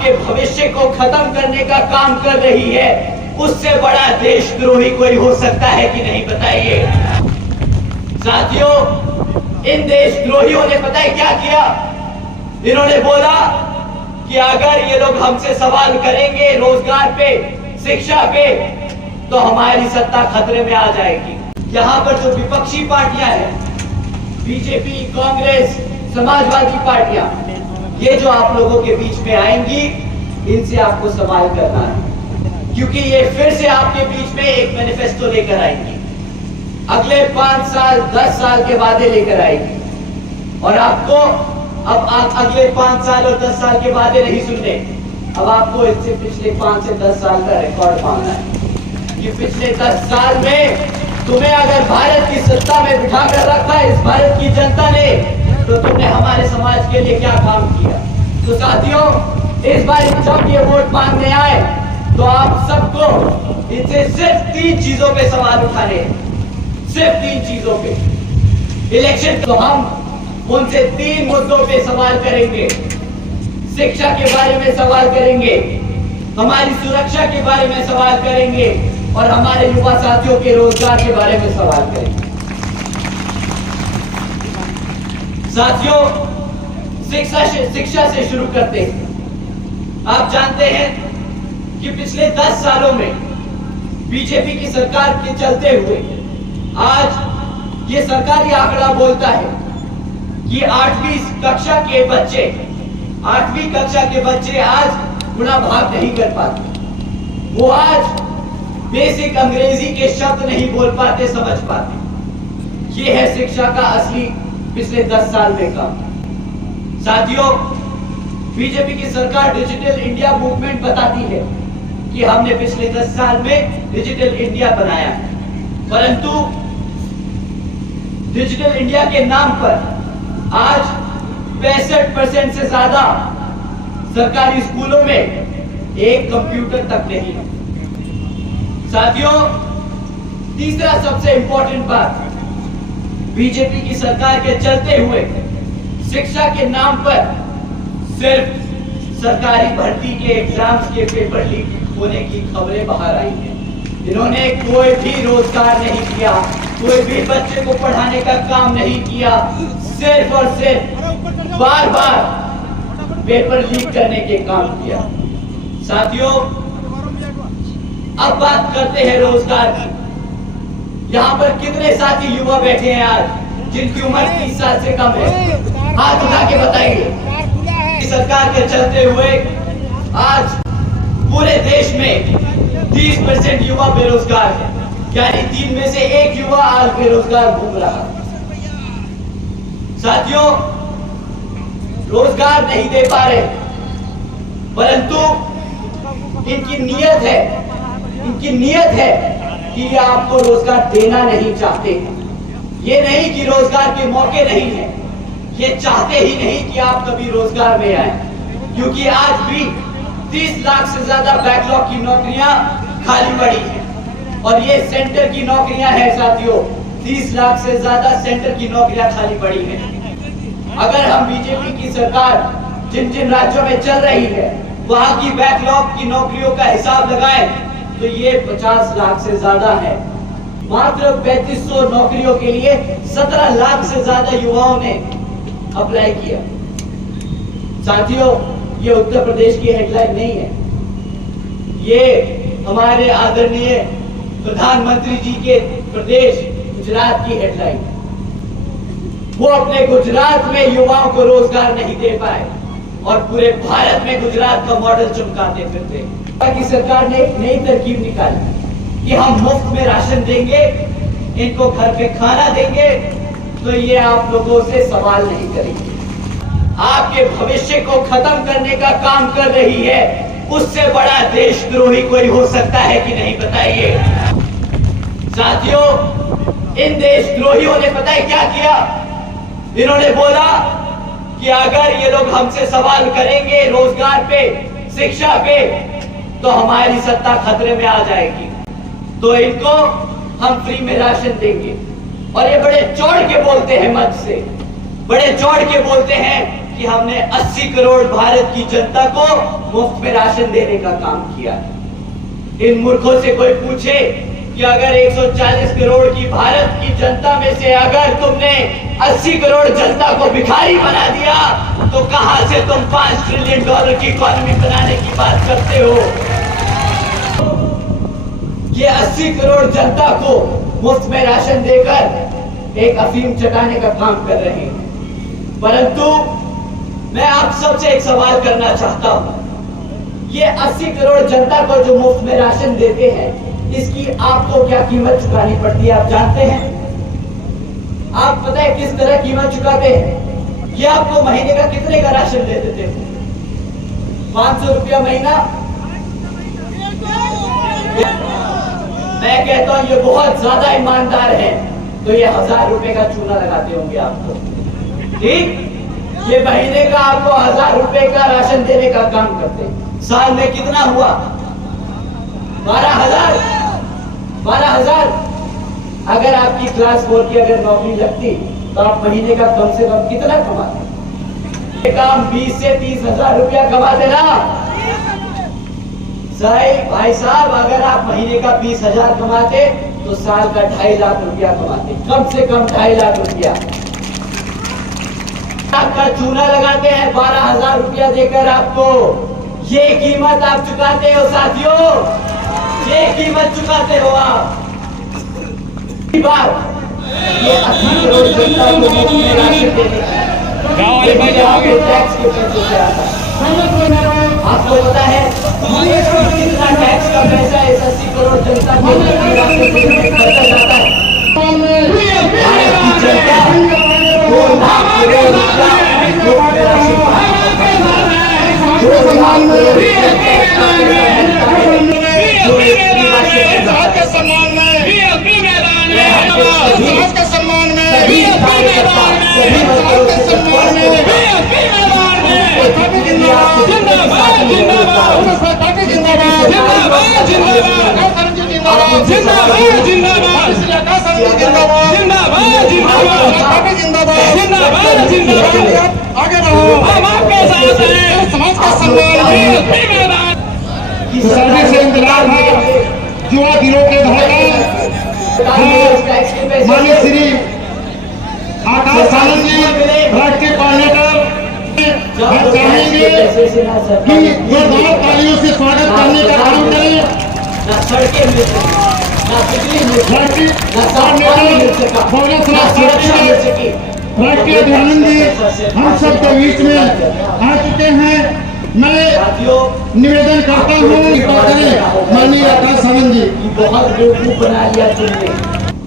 आपके भविष्य को खत्म करने का काम कर रही है, उससे बड़ा देशद्रोही कोई हो सकता है कि नहीं, बताइए। साथियों, इन देशद्रोहियों ने पता है क्या किया? इन्होंने बोला कि अगर ये लोग हमसे सवाल करेंगे रोजगार पे, शिक्षा पे, तो हमारी सत्ता खतरे में आ जाएगी। यहाँ पर जो विपक्षी पार्टियां हैं, बीजेपी, कांग्रेस, समाजवादी पार्टियां, ये जो आप लोगों के बीच में आएंगी, इनसे आपको सवाल करना है, क्योंकि ये फिर से आपके बीच में एक मैनिफेस्टो लेकर आएंगी। अगले 5 साल 10 साल के वादे लेकर आएगी, और आपको अब आप अगले 5 साल और 10 साल के वादे नहीं सुनने, अब आपको इससे पिछले 5 से 10 साल का रिकॉर्ड पाना है कि पिछले 10 साल में तुम्हें अगर भारत की सत्ता में बिठाकर रखा है इस भारत की जनता ने, तो तुमने हमारे समाज के लिए क्या काम किया। तो साथियों, इस बार जब ये वोट मांगने आए तो आप सबको इनसे सिर्फ 3 चीजों पे सवाल उठाने हैं, सिर्फ 3 चीजों पे। इलेक्शन तो हम उनसे 3 मुद्दों पे सवाल करेंगे। शिक्षा के बारे में सवाल करेंगे, हमारी सुरक्षा के बारे में सवाल करेंगे, और हमारे युवा साथियों के रोजगार के बारे में सवाल करेंगे। साथियों, शिक्षा से शुरू करते हैं। आप जानते हैं कि पिछले 10 सालों में बीजेपी की सरकार के चलते हुए आज ये सरकारी आंकड़ा बोलता है कि 8वीं कक्षा के बच्चे आज गुणा भाग नहीं कर पाते। वो आज बेसिक अंग्रेजी के शब्द नहीं बोल पाते, समझ पाते। ये है शिक्षा का असली पिछले 10 साल में काम। साथियों, बीजेपी की सरकार डिजिटल इंडिया मूवमेंट बताती है कि हमने पिछले 10 साल में डिजिटल इंडिया बनाया है, परंतु डिजिटल इंडिया के नाम पर आज 65% से ज्यादा सरकारी स्कूलों में एक कंप्यूटर तक नहीं है। साथियों, तीसरा सबसे इंपॉर्टेंट बात, बीजेपी की सरकार के चलते हुए शिक्षा के नाम पर सिर्फ सरकारी भर्ती के एग्जाम्स के पेपर लीक होने की खबरें बाहर आई हैं। इन्होंने कोई भी रोजगार नहीं किया, कोई भी बच्चे को पढ़ाने का काम नहीं किया, सिर्फ और सिर्फ बार बार पेपर लीक करने के काम किया। साथियों, अब बात करते हैं रोजगार की। यहाँ पर कितने साथी युवा बैठे हैं आज जिनकी उम्र 30 साल से कम है? हाथ उठा के बताइए। सरकार के चलते हुए आज पूरे देश में 30% युवा बेरोजगार है, यानी 3 में से 1 युवा आज बेरोजगार घूम रहा है। साथियों, रोजगार नहीं दे पा रहे, परंतु इनकी नीयत है कि ये आपको रोजगार देना नहीं चाहते। ये नहीं कि रोजगार के मौके नहीं है, ये चाहते ही नहीं कि आप कभी रोजगार में आए, क्योंकि आज भी 30 लाख से ज्यादा बैकलॉग की नौकरियां खाली पड़ी हैं, और ये सेंटर की नौकरियां हैं। साथियों, 30 लाख से ज्यादा सेंटर की नौकरियां खाली पड़ी हैं। अगर हम बीजेपी की सरकार जिन जिन राज्यों में चल रही है वहां की बैकलॉग की नौकरियों का हिसाब लगाएं तो ये 50 लाख से ज्यादा है। मात्र 3500 नौकरियों के लिए 17 लाख से ज्यादा युवाओं ने अप्लाई किया। साथियों, ये उत्तर प्रदेश की हेडलाइन नहीं है, ये हमारे आदरणीय प्रधानमंत्री जी के प्रदेश गुजरात की हेडलाइन। वो अपने गुजरात में युवाओं को रोजगार नहीं दे पाए और पूरे भारत में गुजरात का मॉडल चमकाते फिरते। की सरकार ने एक नई तरकीब निकाली कि हम मुफ्त में राशन देंगे, इनको घर पे खाना देंगे, तो ये आप लोगों से सवाल नहीं करेंगे। आपके भविष्य को खत्म करने का काम कर रही है, उससे बड़ा देशद्रोही कोई हो सकता है कि नहीं, बताइए। साथियों, इन देशद्रोहियों ने पता है क्या किया? इन्होंने बोला कि अगर ये लोग हमसे सवाल करेंगे रोजगार पे, शिक्षा पे, तो हमारी सत्ता खतरे में आ जाएगी, तो इनको हम फ्री में राशन देंगे। और ये बड़े चौड़ के बोलते हैं, मंच से बड़े चौड़ के बोलते हैं कि हमने 80 करोड़ भारत की जनता को मुफ्त में राशन देने का काम किया है। इन मूर्खों से कोई पूछे कि अगर 140 करोड़ की भारत की जनता में से अगर तुमने 80 करोड़ जनता को भिखारी बना दिया तो कहां से तुम $5 ट्रिलियन की इकोनॉमी बनाने की बात करते हो? ये 80 करोड़ जनता को मुफ्त में राशन देकर एक अफीम चटाने का काम कर रहे हैं। परंतु मैं आप सबसे एक सवाल करना चाहता हूं, ये 80 करोड़ जनता को जो मुफ्त में राशन देते हैं, इसकी आपको क्या कीमत चुकानी पड़ती है? आप जानते हैं? आप पता है किस तरह कीमत चुकाते हैं? ये आपको महीने का कितने का राशन दे देते हैं? 500 रुपया महीना। मैं कहता हूं ये बहुत ज्यादा ईमानदार है, तो ये 1000 रुपए का चूना लगाते होंगे आपको। ठीक, ये महीने का आपको 1000 रुपए का राशन देने का काम करते हैं। साल में कितना हुआ? 12,000। अगर आपकी क्लास 4 की अगर नौकरी लगती तो आप महीने का कम से कम कितना कमाते? काम 20 से 30,000 रुपया कमाते ना सही भाई साहब। अगर आप महीने का 20,000 कमाते तो साल का 2.5 लाख रुपया कमाते, कम से कम 2.5 लाख रुपया। आपका चूना लगाते हैं 12,000 रुपया देकर आपको। ये कीमत आप चुकाते हो साथियों, ये कीमत चुकाते हो आप। बात ये 80 करोड़ जनता को मुफ्त में राशन देने की आपको टैक्स के पैसे से आता है। आपको पता है कितना टैक्स का पैसा इस 80 करोड़ जनता को मुफ्त में राशन देने में खर्चा जाता है? भारत की जनता 2 लाख करोड़ रुपया मुफ्त में राशन पाती है। 2 लाख करोड़ रुपया टैक्स का पैसा मिलता है जो समाज के सम्मान में समाज के सम्मान में सभी कार्यकर्ता सभी वर्गों के सम्मान में आगे बढ़ो, हम आपके साथ हैं। समाज का सम्मान सर्विस से इंतजार है, युवा दिनों के धड़कन माननीय श्री आकाश सानंद जी राष्ट्रीय कोऑर्डिनेटर, हम चाहेंगे कि जोरदार तालियों से स्वागत करने का काम करें। राष्ट्रीय अध्ययन जी हम सबके बीच में आ चुके हैं। मैं निवेदन करता हूँ माननीय आकाश सानंद जी, बहुत बेवकूफ बना लिया तुमने,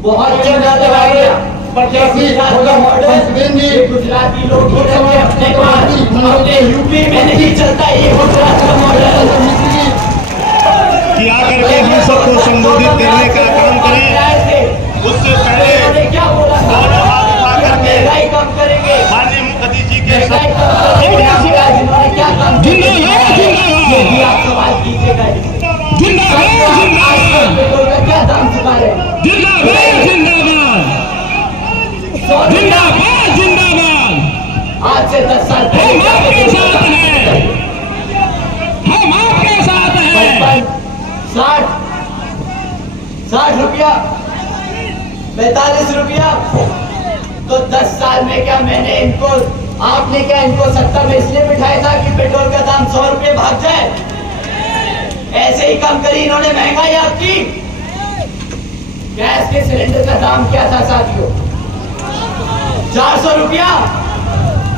बहुत चंदा लगा दिया। गुजराती लोग अपने यूपी में नहीं चलता ये गुजरात का मॉडल। कि आकर के हम सबको संबोधित करने का काम करें। उससे पहले क्या बोला था? महंगाई कम करेंगे। माननीय मुखर्जी जी के जिन्होंने क्या काम किया ये भी आप सवाल कीजिएगा। क्या दाम चुका रहे? आज से 10 साल पहले हम आपके साथ हैं, 60 रुपया 45 रुपया। तो 10 साल में क्या मैंने इनको, आपने क्या इनको सत्ता में इसलिए बिठाया था कि पेट्रोल का दाम 100 रुपये भाग जाए? ऐसे ही कम करी इन्होंने महंगाई आपकी। गैस के सिलेंडर का दाम क्या था साथियों? 400 रुपया।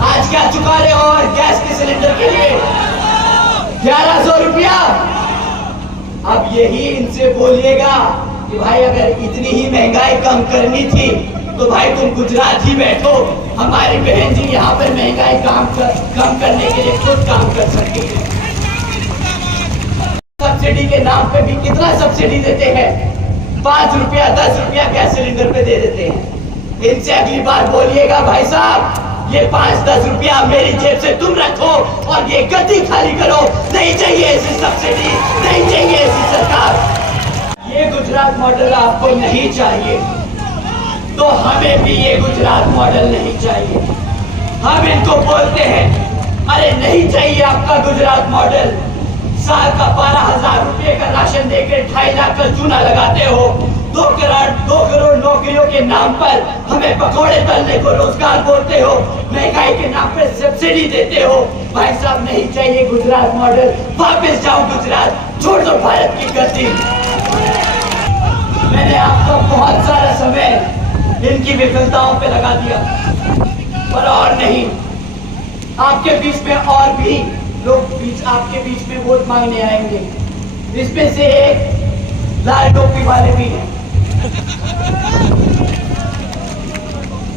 आज क्या चुका रहे हो गैस के सिलेंडर के लिए? 1100 रुपया। अब यही इनसे बोलिएगा कि भाई अगर इतनी ही महंगाई कम करनी थी तो भाई तुम गुजरात ही बैठो, हमारी बहन जी यहाँ पर महंगाई कम करने के लिए खुद काम कर सकती है। सब्सिडी के नाम पे भी कितना सब्सिडी देते हैं? 5 रुपया 10 रुपया गैस सिलेंडर पे दे देते हैं। इनसे अगली बार बोलिएगा भाई साहब ये 5-10 रुपया मेरी जेब से तुम रखो और ये गद्दी खाली करो। नहीं चाहिए ऐसी सब्सिडी, नहीं चाहिए ऐसी सरकार। ये गुजरात मॉडल आपको नहीं चाहिए तो हमें भी ये गुजरात मॉडल नहीं चाहिए। हम इनको बोलते हैं अरे नहीं चाहिए आपका गुजरात मॉडल। साल का 12,000 रुपए का राशन देकर 2.5 लाख का चूना लगाते हो। 2 करोड़ नौकरियों के नाम पर हमें पकौड़े तलने को रोजगार बोलते हो। महंगाई के नाम पर सब्सिडी देते हो। भाई साहब नहीं चाहिए गुजरात मॉडल। वापस जाओ गुजरात, छोड़ दो भारत की गद्दी। मैंने आपका बहुत सारा समय इनकी विफलताओं पे लगा दिया, पर और नहीं। आपके बीच में और भी लोग आपके बीच में वोट मांगने आएंगे। इसमें से एक लाल टोपी वाले भी हैं।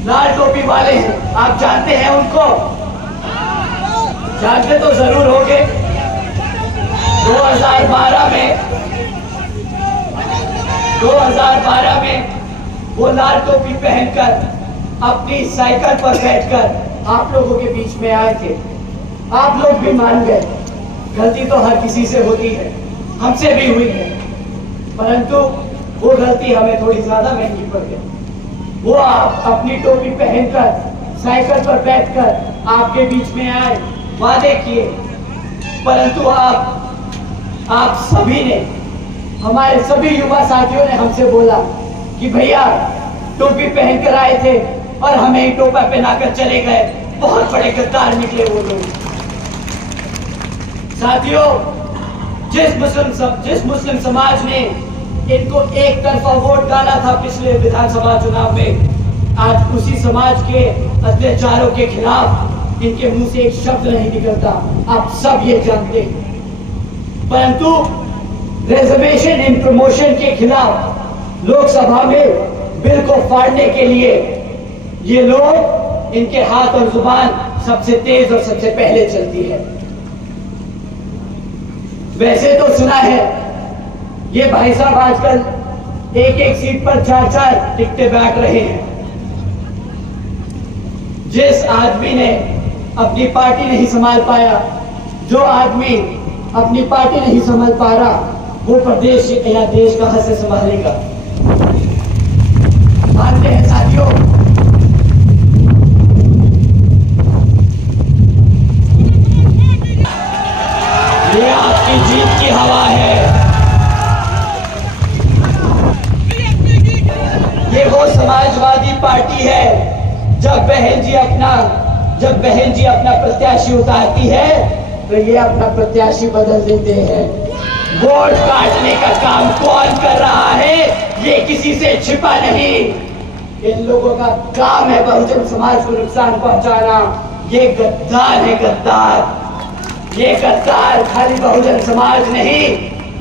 लाल टोपी वाले हैं, आप जानते हैं उनको? जानते तो जरूर होंगे। 2012 में वो लाल टोपी पहनकर अपनी साइकिल पर बैठकर आप लोगों के बीच में आए थे। आप लोग भी मान गए। गलती तो हर किसी से होती है, हमसे भी हुई है, परंतु वो गलती हमें थोड़ी ज्यादा महंगी पड़ गई। वो आप अपनी टोपी पहनकर साइकिल पर बैठकर आपके बीच में आए, वादे किए, परंतु आप सभी ने, हमारे सभी युवा साथियों ने हमसे बोला कि भैया टोपी पहनकर आए थे और हमें ही टोपा पहनाकर चले गए। बहुत बड़े गद्दार निकले वो लोग। साथियों, जिस मुस्लिम समाज ने इनको एक तरफा वोट डाला था पिछले विधानसभा चुनाव में, आज उसी समाज के अत्याचारों के खिलाफ इनके मुंह से एक शब्द नहीं निकलता। आप सब ये जानते हैं। परंतु रिजर्वेशन इन प्रमोशन के खिलाफ लोकसभा में बिल को फाड़ने के लिए ये लोग, इनके हाथ और जुबान सबसे तेज और सबसे पहले चलती है। वैसे तो सुना है ये भाई साहब आजकल एक सीट पर 4 टिकटें बांट रहे हैं। जिस आदमी ने अपनी पार्टी नहीं संभाल पाया, जो आदमी अपनी पार्टी नहीं संभाल पा रहा, वो प्रदेश या देश कहां से संभालेगा? मानते हैं साथियों, ये आपकी जीत की हवा है। ये वो समाजवादी पार्टी है। जब बहन जी अपना प्रत्याशी उतारती है तो ये अपना प्रत्याशी बदल देते हैं। वोट काटने का काम कौन कर रहा है, ये किसी से छिपा नहीं। इन लोगों का काम है बहुजन समाज को नुकसान पहुंचाना। ये गद्दार है, गद्दार। ये गद्दार खाली बहुजन समाज नहीं,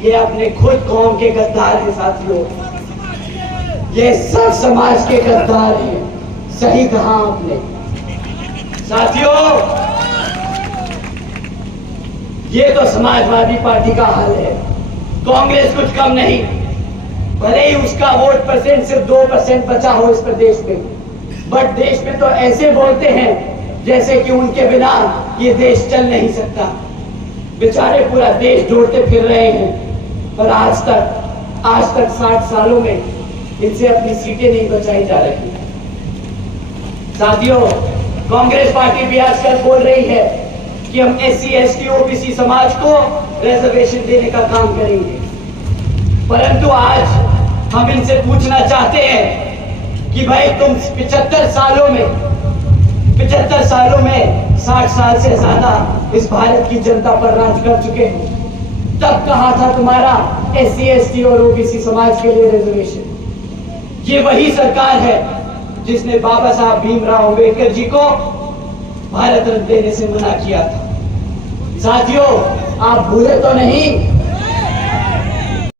ये अपने खुद कौम के गद्दार हैं साथियों। ये सब समाज के गद्दार हैं। सही कहा आपने साथियों। ये तो समाजवादी पार्टी का हाल है। कांग्रेस कुछ कम नहीं, भले ही उसका वोट परसेंट सिर्फ 2% बचा हो इस प्रदेश में, बट देश में तो ऐसे बोलते हैं जैसे कि उनके बिना ये देश चल नहीं सकता। बेचारे पूरा देश जोड़ते फिर रहे हैं और आज तक 60 सालों में इनसे अपनी सीटें नहीं बचाई जा रही। साथियों, कांग्रेस पार्टी भी आजकल बोल रही है कि हम SC ST OBC समाज को रिजर्वेशन देने का काम करेंगे, परंतु आज हम इनसे पूछना चाहते हैं कि भाई तुम 75 सालों में 60 साल से ज्यादा इस भारत की जनता पर राज कर चुके हो, तब कहा था तुम्हारा SC ST और OBC समाज के लिए रिजर्वेशन? ये वही सरकार है जिसने बाबा साहब भीमराव अंबेडकर जी को भारत रत्न देने से मना किया था। साथियों, आप भूले तो नहीं